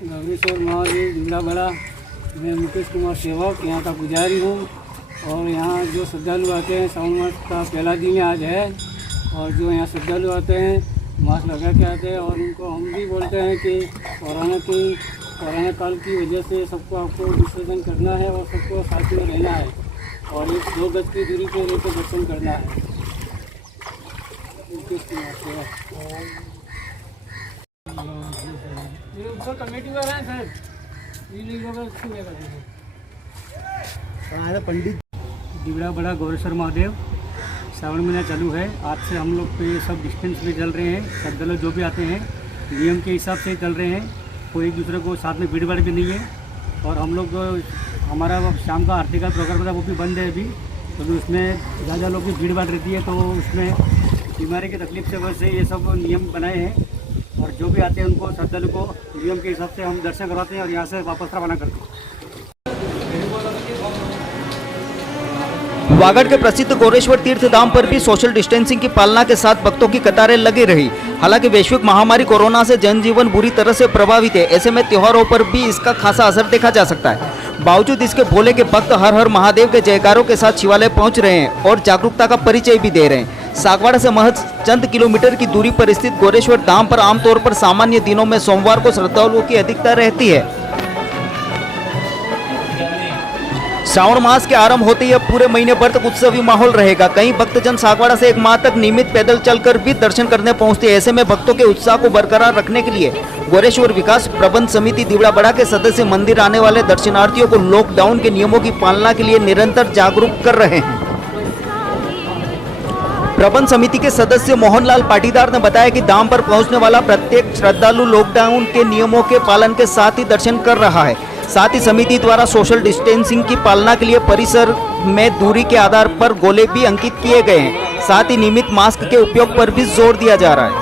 गौरीश्वर महादेव दिवड़ा बड़ा। मैं मुकेश कुमार सेवक यहाँ का पुजारी हूँ। और यहाँ जो श्रद्धालु आते हैं, सावन मास का पहला दिन आज है, और जो यहाँ श्रद्धालु आते हैं मास्क लगा के आते हैं। और उनको हम भी बोलते हैं कि कोरोना काल की वजह से सबको आपको विसर्जन करना है और सबको साथ में रहना है और 2 गज की दूरी पे रहकर दर्शन करना है। ऊपर कमेटी वाला है सर, पंडित दिवड़ा बड़ा गौरेश्वर महादेव। श्रावण महीना चालू है, आज से हम लोग पे सब डिस्टेंस में चल रहे हैं। श्रद्धालु जो भी आते हैं नियम के हिसाब से चल रहे हैं, कोई एक दूसरे को साथ में भीड़ भाड़ भी नहीं है। और हम लोग हमारा शाम का आरती का प्रोग्राम था वो भी बंद है अभी, क्योंकि उसमें ज़्यादा लोग की भीड़ भाड़ रहती है, तो उसमें बीमारी की तकलीफ से वजह से ये सब नियम बनाए हैं। और जो भी आते हैं उनको श्रद्धालु को नियम के हिसाब से हम दर्शन करवाते हैं और यहाँ से वापस रवाना करते हैं। वागड़ के प्रसिद्ध गौरेश्वर तीर्थ धाम पर भी सोशल डिस्टेंसिंग की पालना के साथ भक्तों की कतारें लगी रही। हालांकि वैश्विक महामारी कोरोना से जनजीवन बुरी तरह से प्रभावित है, ऐसे में त्योहारों पर भी इसका खासा असर देखा जा सकता है। बावजूद इसके भोले के भक्त हर हर महादेव के जयकारों के साथ शिवालय पहुंच रहे हैं और जागरूकता का परिचय भी दे रहे हैं। सागवाड़ा से महज चंद किलोमीटर की दूरी पर स्थित गौरेश्वर धाम पर आमतौर पर सामान्य दिनों में सोमवार को श्रद्धालुओं की अधिकता रहती है। श्रावण मास के आरंभ होते ही अब पूरे महीने भर तक उत्सवी माहौल रहेगा। कई भक्तजन सागवाड़ा से 1 माह तक नियमित पैदल चलकर भी दर्शन करने पहुंचते हैं। ऐसे में भक्तों के उत्साह को बरकरार रखने के लिए गौरेश्वर विकास प्रबंध समिति दिवड़ा बड़ा के सदस्य मंदिर आने वाले दर्शनार्थियों को लॉकडाउन के नियमों की पालना के लिए निरंतर जागरूक कर रहे हैं। प्रबंध समिति के सदस्य मोहनलाल पाटीदार ने बताया कि धाम पर पहुंचने वाला प्रत्येक श्रद्धालु लॉकडाउन के नियमों के पालन के साथ ही दर्शन कर रहा है। साथ ही समिति द्वारा सोशल डिस्टेंसिंग की पालना के लिए परिसर में दूरी के आधार पर गोले भी अंकित किए गए हैं। साथ ही नियमित मास्क के उपयोग पर भी जोर दिया जा रहा है।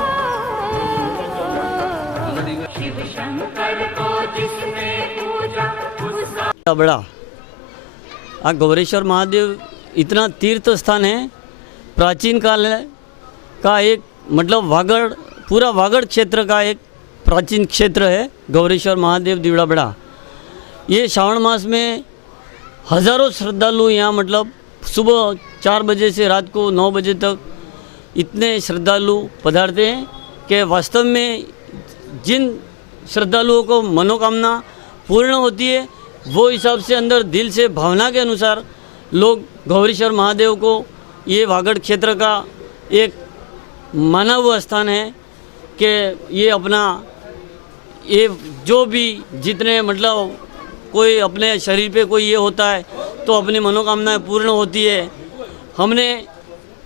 बड़ा गौरेश्वर महादेव इतना तीर्थ स्थान है, प्राचीन काल का एक मतलब वागड़, पूरा वागड़ क्षेत्र का एक प्राचीन क्षेत्र है गौरेश्वर महादेव दिवड़ा बड़ा। ये श्रावण मास में हज़ारों श्रद्धालु यहाँ मतलब सुबह 4 बजे से रात को 9 बजे तक इतने श्रद्धालु पधारते हैं कि वास्तव में जिन श्रद्धालुओं को मनोकामना पूर्ण होती है वो हिसाब से अंदर दिल से भावना के अनुसार लोग गौरेश्वर महादेव को, ये वागड़ क्षेत्र का एक माना हुआ स्थान है कि ये अपना ये जो भी जितने मतलब कोई अपने शरीर पे कोई ये होता है तो अपनी मनोकामनाएं पूर्ण होती है। हमने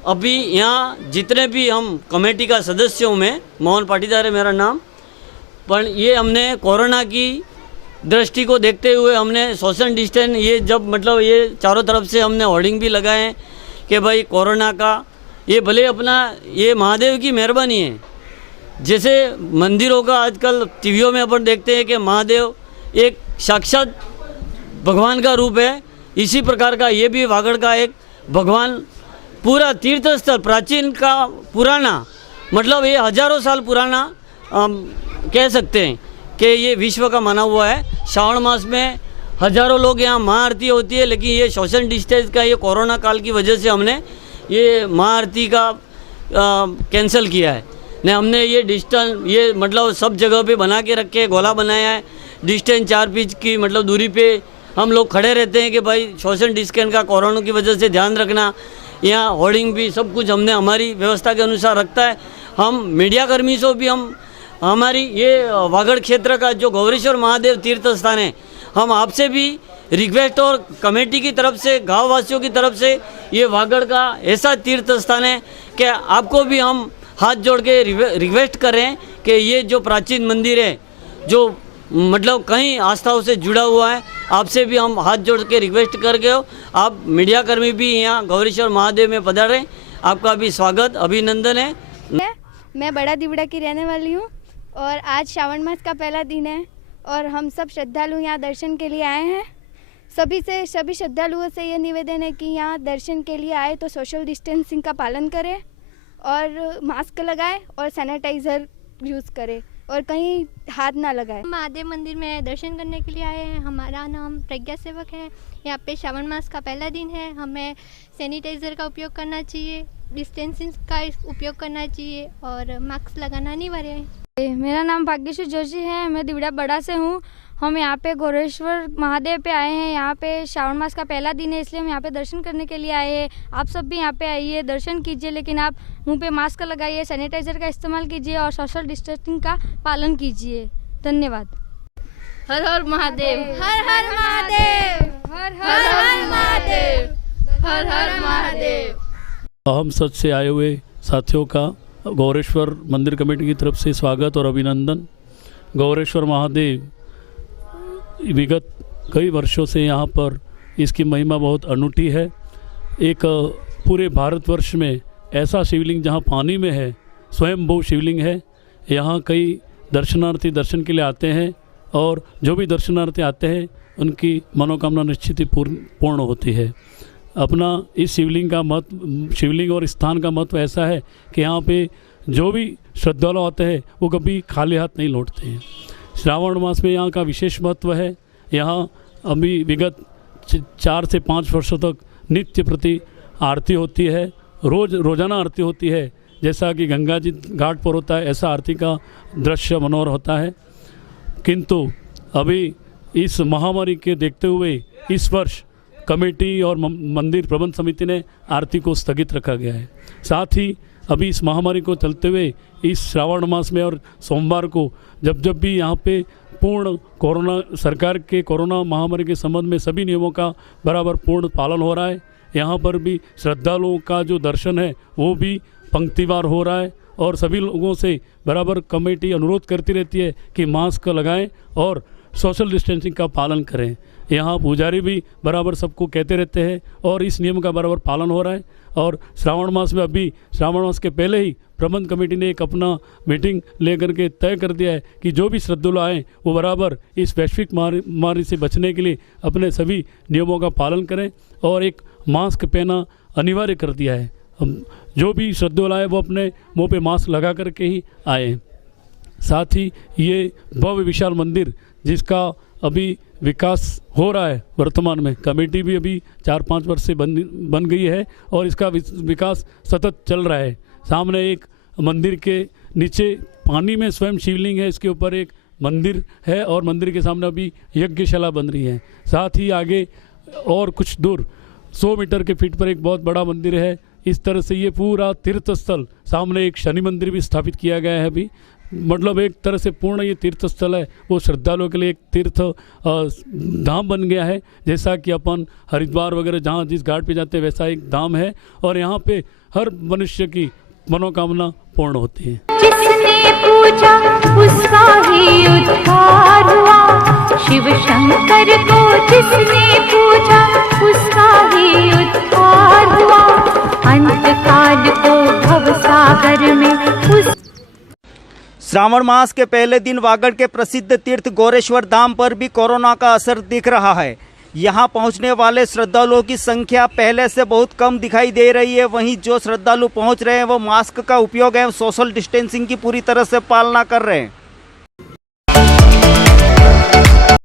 अभी यहाँ जितने भी हम कमेटी का सदस्यों में, मोहन पाटीदार है मेरा नाम, पर ये हमने कोरोना की दृष्टि को देखते हुए हमने सोशल डिस्टेंस ये जब मतलब ये चारों तरफ से हमने होर्डिंग भी लगाए हैं कि भाई कोरोना का ये भले अपना ये महादेव की मेहरबानी है। जैसे मंदिरों का आजकल टीवियों में अपन देखते हैं कि महादेव एक साक्षात भगवान का रूप है, इसी प्रकार का ये भी वागड़ का एक भगवान पूरा तीर्थ स्थल प्राचीन का पुराना मतलब ये हजारों साल पुराना कह सकते हैं कि ये विश्व का माना हुआ है। श्रावण मास में हजारों लोग यहाँ महाआरती होती है, लेकिन ये सोशल डिस्टेंस का ये कोरोना काल की वजह से हमने ये महाआरती का कैंसिल किया है। ने हमने ये डिस्टेंस ये मतलब सब जगह पे बना के रखे, गोला बनाया है, डिस्टेंस 4 फीट की मतलब दूरी पे हम लोग खड़े रहते हैं कि भाई सोशल डिस्टेंस का कोरोना की वजह से ध्यान रखना। यहाँ होर्डिंग भी सब कुछ हमने हमारी व्यवस्था के अनुसार रखता है। हम मीडिया कर्मी से भी हम हमारी ये वागड़ क्षेत्र का जो गौरेश्वर महादेव तीर्थ स्थान है, हम आपसे भी रिक्वेस्ट और कमेटी की तरफ से, गाँव वासियों की तरफ से, ये वागड़ का ऐसा तीर्थ स्थान है कि आपको भी हम हाथ जोड़ के रिक्वेस्ट करें कि ये जो प्राचीन मंदिर है जो मतलब कई आस्थाओं से जुड़ा हुआ है, आपसे भी हम हाथ जोड़ के रिक्वेस्ट करके आप मीडिया कर्मी भी यहाँ गौरेश्वर महादेव में पधारें। आपका भी स्वागत, अभिनंदन है। मैं बड़ा दिवड़ा की रहने वाली हूँ और आज श्रावण मास का पहला दिन है और हम सब श्रद्धालु यहाँ दर्शन के लिए आए हैं। सभी श्रद्धालुओं से ये निवेदन है कि यहाँ दर्शन के लिए आए तो सोशल डिस्टेंसिंग का पालन करें और मास्क लगाएं और सैनिटाइज़र यूज़ करें और कहीं हाथ ना लगाए। महादेव मंदिर में दर्शन करने के लिए आए हैं। हमारा नाम प्रज्ञा सेवक है। यहाँ पे श्रावण मास का पहला दिन है। हमें सैनिटाइज़र का उपयोग करना चाहिए, डिस्टेंसिंग का उपयोग करना चाहिए और मास्क लगाना अनिवार्य है। मेरा नाम भाग्यश्री जोशी है। मैं दिवड़ा बड़ा से हूँ। हम यहाँ पे गोरेश्वर महादेव पे आए हैं। यहाँ पे श्रावण मास का पहला दिन है, इसलिए हम यहाँ पे दर्शन करने के लिए आए हैं। आप सब भी यहाँ पे आइए, दर्शन कीजिए, लेकिन आप मुंह पे मास्क लगाइए, सैनिटाइजर का इस्तेमाल कीजिए और सोशल डिस्टेंसिंग का पालन कीजिए। धन्यवाद। हर हर महादेव, हर हर महादेव, हर हर महादेव, हर हर महादेव। हम सच से आए हुए साथियों का गौरेश्वर मंदिर कमेटी की तरफ से स्वागत और अभिनंदन। गौरेश्वर महादेव विगत कई वर्षों से यहाँ पर इसकी महिमा बहुत अनूठी है। एक पूरे भारतवर्ष में ऐसा शिवलिंग जहाँ पानी में है, स्वयंभू शिवलिंग है। यहाँ कई दर्शनार्थी दर्शन के लिए आते हैं और जो भी दर्शनार्थी आते हैं उनकी मनोकामना निश्चित ही पूर्ण होती है। अपना इस शिवलिंग और स्थान का महत्व ऐसा है कि यहाँ पे जो भी श्रद्धालु आते हैं वो कभी खाली हाथ नहीं लौटते हैं। श्रावण मास में यहाँ का विशेष महत्व है। यहाँ अभी विगत 4 से 5 वर्षों तक नित्य प्रति आरती होती है। रोज़ाना आरती होती है। जैसा कि गंगा जी घाट पर होता है ऐसा आरती का दृश्य मनोहर होता है। किंतु अभी इस महामारी के देखते हुए इस वर्ष कमेटी और मंदिर प्रबंध समिति ने आरती को स्थगित रखा गया है। साथ ही अभी इस महामारी को चलते हुए इस श्रावण मास में और सोमवार को जब भी यहाँ पे पूर्ण सरकार के कोरोना महामारी के संबंध में सभी नियमों का बराबर पूर्ण पालन हो रहा है। यहाँ पर भी श्रद्धालुओं का जो दर्शन है वो भी पंक्तिवार हो रहा है और सभी लोगों से बराबर कमेटी अनुरोध करती रहती है कि मास्क लगाएं और सोशल डिस्टेंसिंग का पालन करें। यहाँ पुजारी भी बराबर सबको कहते रहते हैं और इस नियम का बराबर पालन हो रहा है। और श्रावण मास में अभी श्रावण मास के पहले ही प्रबंध कमेटी ने एक अपना मीटिंग लेकर के तय कर दिया है कि जो भी श्रद्धालु आएँ वो बराबर इस वैश्विक महामारी से बचने के लिए अपने सभी नियमों का पालन करें और एक मास्क पहना अनिवार्य कर दिया है। जो भी श्रद्धालु आए वो अपने मुँह पे मास्क लगा करके ही आए। साथ ही ये भव्य विशाल मंदिर जिसका अभी विकास हो रहा है, वर्तमान में कमेटी भी अभी 4-5 वर्ष से बन गई है और इसका विकास सतत चल रहा है। सामने एक मंदिर के नीचे पानी में स्वयं शिवलिंग है, इसके ऊपर एक मंदिर है और मंदिर के सामने अभी यज्ञशाला बन रही है। साथ ही आगे और कुछ दूर 100 मीटर के फीट पर एक बहुत बड़ा मंदिर है। इस तरह से ये पूरा तीर्थ स्थल, सामने एक शनि मंदिर भी स्थापित किया गया है अभी। मतलब एक तरह से पूर्ण ये तीर्थ स्थल है वो श्रद्धालुओं के लिए एक तीर्थ धाम बन गया है। जैसा कि अपन हरिद्वार वगैरह जहाँ जिस घाट पे जाते हैं वैसा एक धाम है और यहाँ पे हर मनुष्य की मनोकामना पूर्ण होती है। जिसने पूजा उसका ही उद्धार हुआ, शिव शंकर को जिसने पूजा उसका ही उद्धार हुआ, अंत काल को भवसागर में उस। श्रावण मास के पहले दिन वागड़ के प्रसिद्ध तीर्थ गोरेश्वर धाम पर भी कोरोना का असर दिख रहा है। यहाँ पहुँचने वाले श्रद्धालुओं की संख्या पहले से बहुत कम दिखाई दे रही है। वहीं जो श्रद्धालु पहुँच रहे हैं वो मास्क का उपयोग एवं सोशल डिस्टेंसिंग की पूरी तरह से पालना कर रहे हैं।